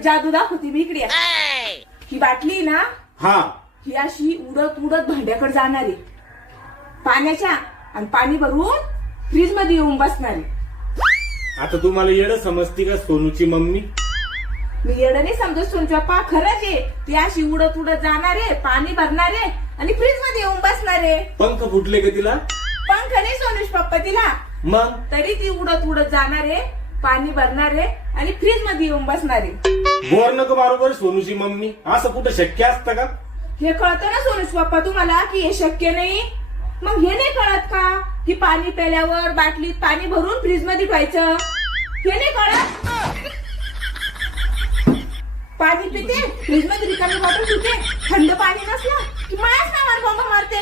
एक जादू दाखवते मी, इकडे. ही बाटली ना, हा, ही अशी उडत उडत भांड्याकडे जाणार आहे पाण्याच्या, आणि पाणी भरून फ्रीज मध्ये येऊन बसणार आहे. आता तुम्हाला येडं समजती का सोनूची मम्मी? मी येडं नाही समजत सोनूची पप्पा, खरंच आहे. ती अशी उडत उडत जाणार आहे, पाणी भरणार आहे आणि फ्रीज मध्ये येऊन बसणार आहे. पंख फुटले का तिला? पंख नाही सोनूश पप्पा तिला, मग तरी ती उडत उडत जाणार आहे, पाणी भरणार आहे आणि फ्रीज मध्ये येऊन बसणार आहे. बोर नको बरोबर सोनूची मम्मी, असं कुठं शक्य असतं का? हे कळतं ना सोनूश पप्पा तुम्हाला की हे शक्य नाही? मग हे नाही कळत का की पाणी प्याल्यावर बाटलीत पाणी भरून फ्रीज मध्ये ठेवायचं? हे नाही कळत? पाणी पिते, फ्रीज मध्ये रिकामी बॉटल पिते, थंड पाणी नसलं की माझ्याच नावावर बॉम्ब मारते.